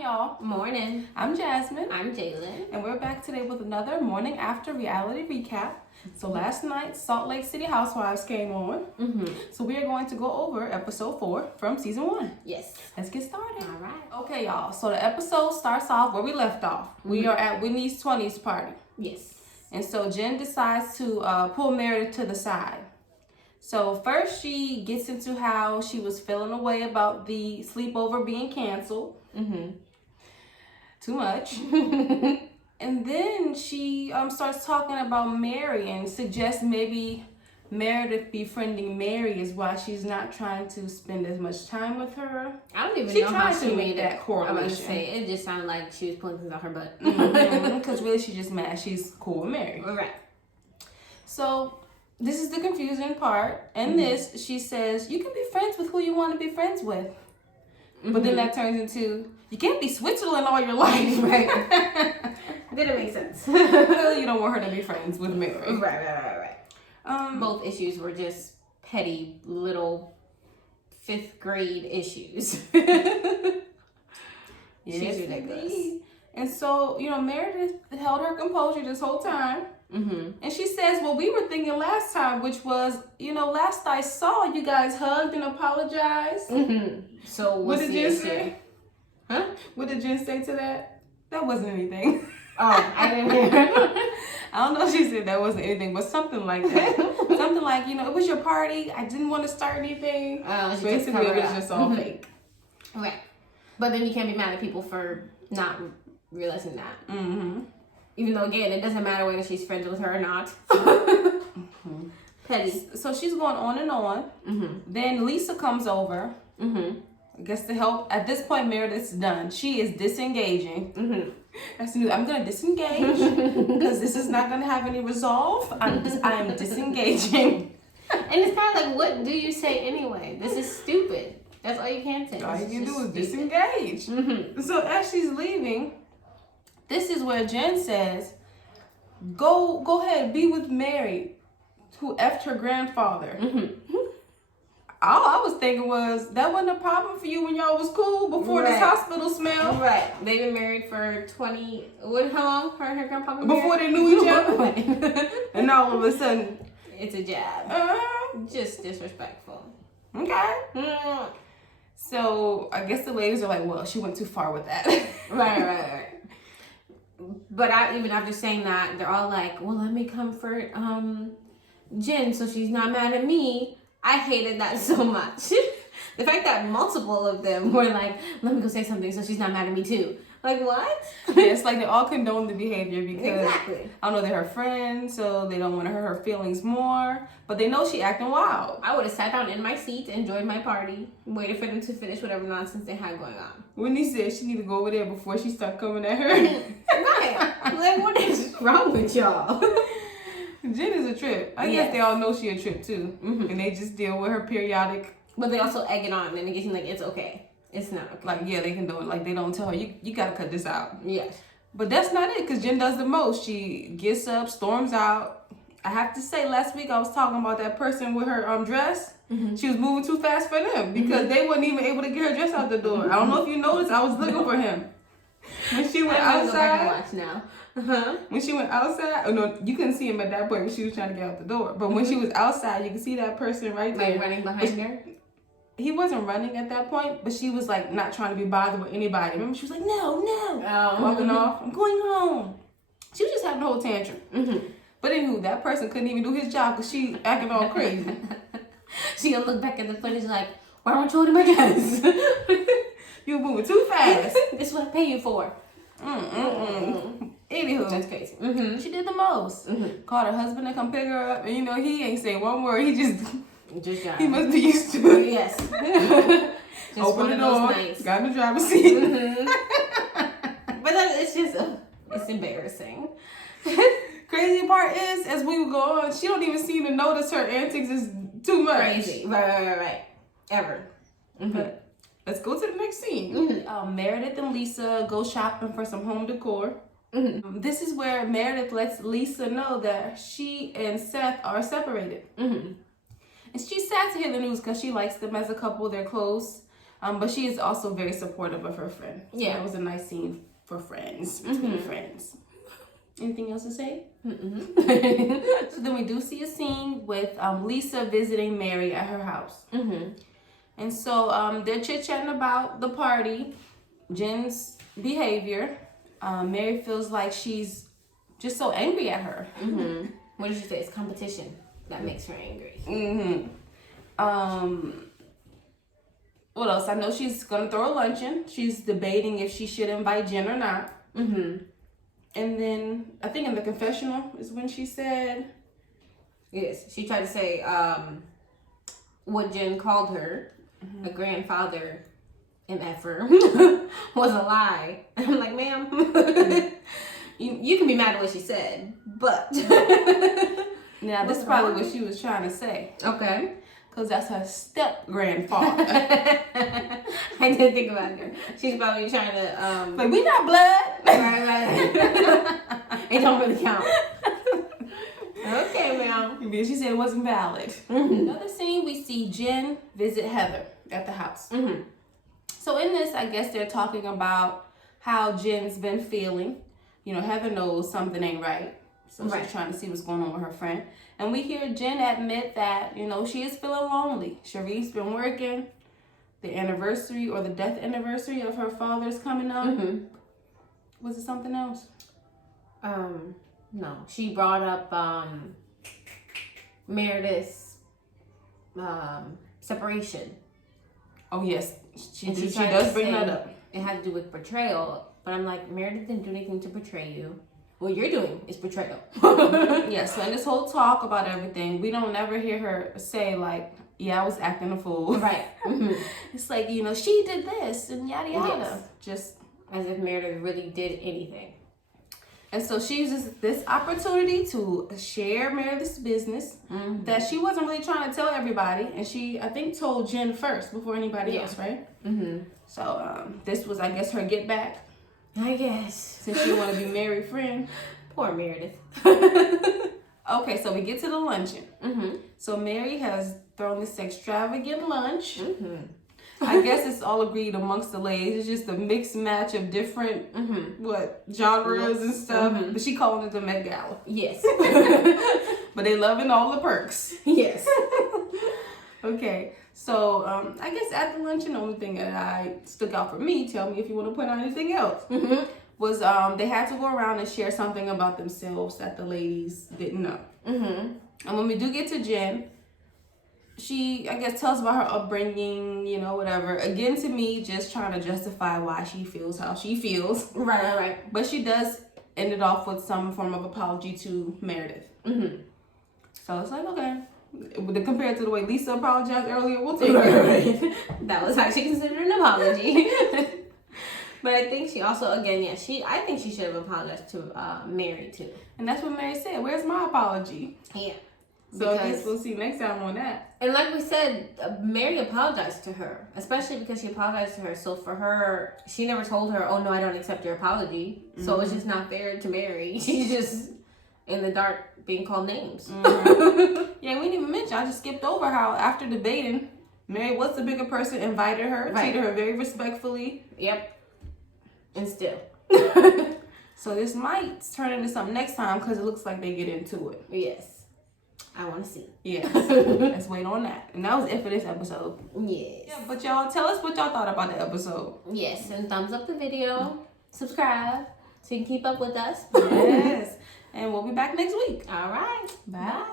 morning, y'all. Morning. I'm Jasmine. I'm Jalen. And we're back today with another morning after reality recap. So last night, Salt Lake City Housewives came on. So we are going to go over episode 4 from season 1. Yes. Let's get started. All right. Okay, y'all. So the episode starts off where we left off. We are at Whitney's 20s party. Yes. And so Jen decides to pull Meredith to the side. So first she gets into how she was feeling away about the sleepover being canceled. Too much. And then she starts talking about Mary and suggests maybe Meredith befriending Mary is why she's not trying to spend as much time with her. I don't even know how she made that correlation. I was going to say, it just sounded like she was pulling things out her butt. Because really she's just mad she's cool with Mary. Right. So this is the confusing part. And this, she says, you can be friends with who you want to be friends with. But then that turns into, you can't be Switzerland all your life, right? Didn't make sense. Clearly you don't want her to be friends with Mary. Right. Both issues were just petty little 5th grade issues. She's ridiculous. Indeed. And so, Meredith held her composure this whole time. And she says what we were thinking last time, which was, last I saw, you guys hugged and apologized. So what did Jen say? Huh? What did Jen say to that? That wasn't anything. Oh, I didn't hear. I don't know if she said that wasn't anything, but something like that. Something like, it was your party. I didn't want to start anything. Basically, it was just all fake. Right. But then you can't be mad at people for not realizing that. Even though, again, it doesn't matter whether she's friends with her or not. Petty. So she's going on and on. Then Lisa comes over. I guess to help. At this point, Meredith's done. She is disengaging. That's new. I'm going to disengage because this is not going to have any resolve. I am disengaging. And it's kind of like, what do you say anyway? This is stupid. That's all you can say. All you can do is disengage. So as she's leaving, this is where Jen says, go ahead, be with Mary, who effed her grandfather. All I was thinking was, that wasn't a problem for you when y'all was cool before this hospital smell. Right. They've been married for 20, how long? Her and her grandpa been before married? They knew each other. And all of a sudden, it's a jab. Just disrespectful. Okay. So I guess the ladies are like, well, she went too far with that. Right. But even after saying that, they're all like, well, let me comfort Jen so she's not mad at me. I hated that so much. The fact that multiple of them were like, let me go say something so she's not mad at me too. Like, what? Yeah, it's like they all condone the behavior because, exactly. I know they're her friends, so they don't want to hurt her feelings more. But they know she acting wild. I would have sat down in my seat, enjoyed my party, waited for them to finish whatever nonsense they had going on. Whitney said she need to go over there before she start coming at her. Right. Like, what is wrong with y'all? Jen is a trip. I guess they all know she a trip too. And they just deal with her periodic. But they also egg it on and it gets like, it's okay. It's not okay. Like, yeah, they can do it. Like, they don't tell her, you gotta cut this out. Yes. But that's not it, because Jen does the most. She gets up, storms out. I have to say, last week I was talking about that person with her dress. She was moving too fast for them because they wasn't even able to get her dress out the door. I don't know if you noticed, I was looking for him. When she went outside. Go back and watch now. When she went outside, no, you couldn't see him at that point when she was trying to get out the door. But when she was outside, you could see that person right there. Like running behind her? He wasn't running at that point, but she was like not trying to be bothered with anybody. Remember, she was like, no. Walking off. I'm going home. She was just having a whole tantrum. But anywho, that person couldn't even do his job because she acting all crazy. She gonna look back at the footage like, why weren't you holding my dress? You were moving too fast. This is what I pay you for. Anywho, that's crazy. She did the most. Called her husband to come pick her up, and he ain't say one word. He just he must be used to it. Yes. Just open the door. Got in the driver's seat. But it's just it's embarrassing. Crazy part is, as we would go on, she don't even seem to notice her antics is too much. Crazy. Right. Ever. But let's go to the next scene. Meredith and Lisa go shopping for some home decor. This is where Meredith lets Lisa know that she and Seth are separated. And she's sad to hear the news because she likes them as a couple. They're close. But she is also very supportive of her friend. So Yeah. it was a nice scene for friends, between friends. Anything else to say? So then we do see a scene with Lisa visiting Mary at her house. And so they're chit-chatting about the party, Jen's behavior. Mary feels like she's just so angry at her. What did you say? It's competition that makes her angry. What else? I know she's gonna throw a luncheon. She's debating if she should invite Jen or not. And then I think in the confessional is when she said, yes, she tried to say what Jen called her a grandfather MFer was a lie. I'm like, ma'am, you can be mad at what she said, but now this is probably what she was trying to say. Okay. Because that's her step grandfather. I did think about her. She's probably trying to like, we not blood. right. It don't really count. Okay, ma'am. She said it wasn't valid. Another scene, we see Jen visit Heather at the house. So in this, I guess they're talking about how Jen's been feeling. You know, Heather knows something ain't right. So she's trying to see what's going on with her friend. And we hear Jen admit that, you know, she is feeling lonely. Cherie's been working. The anniversary or the death anniversary of her father's coming up. Was it something else? No. She brought up Meredith's separation. Oh, yes. She And does bring that up. It had to do with betrayal. But I'm like, Meredith didn't do anything to betray you. What you're doing is betrayal. Yeah, so in this whole talk about everything, we don't ever hear her say, like, yeah, I was acting a fool. Right. It's like, you know, she did this and yada yada. Yes. Just as if Meredith really did anything. And so she uses this opportunity to share Meredith's business that she wasn't really trying to tell everybody. And she, I think, told Jen first before anybody else, right? So this was, I guess, her get back. I guess. Since she want to be Mary's friend. Poor Meredith. Okay, so we get to the luncheon. So Mary has thrown this extravagant lunch. I guess it's all agreed amongst the ladies. It's just a mixed match of different genres and stuff. But she calling it the Met Gala. Yes. But they loving all the perks. Yes. Okay. So I guess at the luncheon, the only thing that I stuck out for me, tell me if you want to point out anything else, was they had to go around and share something about themselves that the ladies didn't know. And when we do get to Jen, she, I guess, tells about her upbringing, you know, whatever. Again, to me, just trying to justify why she feels how she feels. Right. But she does end it off with some form of apology to Meredith. So it's like, okay. Compared to the way Lisa apologized earlier, we'll take it. That was actually considered an apology. But I think she also, again, I think she should have apologized to Mary, too. And that's what Mary said. Where's my apology? Yeah. So I guess we'll see next time on that. And like we said, Mary apologized to her, especially because she apologized to her. So for her, she never told her, oh, no, I don't accept your apology. So it's just not fair to Mary. She's just in the dark being called names. Yeah, we didn't even mention, I just skipped over how after debating, Mary was the bigger person, invited her, treated her very respectfully. Yep. And still. So this might turn into something next time because it looks like they get into it. Yes. I want to see. Yes. Let's wait on that. And that was it for this episode. Yes. Yeah, but y'all, tell us what y'all thought about the episode. Yes, and thumbs up the video. Subscribe so you can keep up with us. Yes. And we'll be back next week. All right. Bye.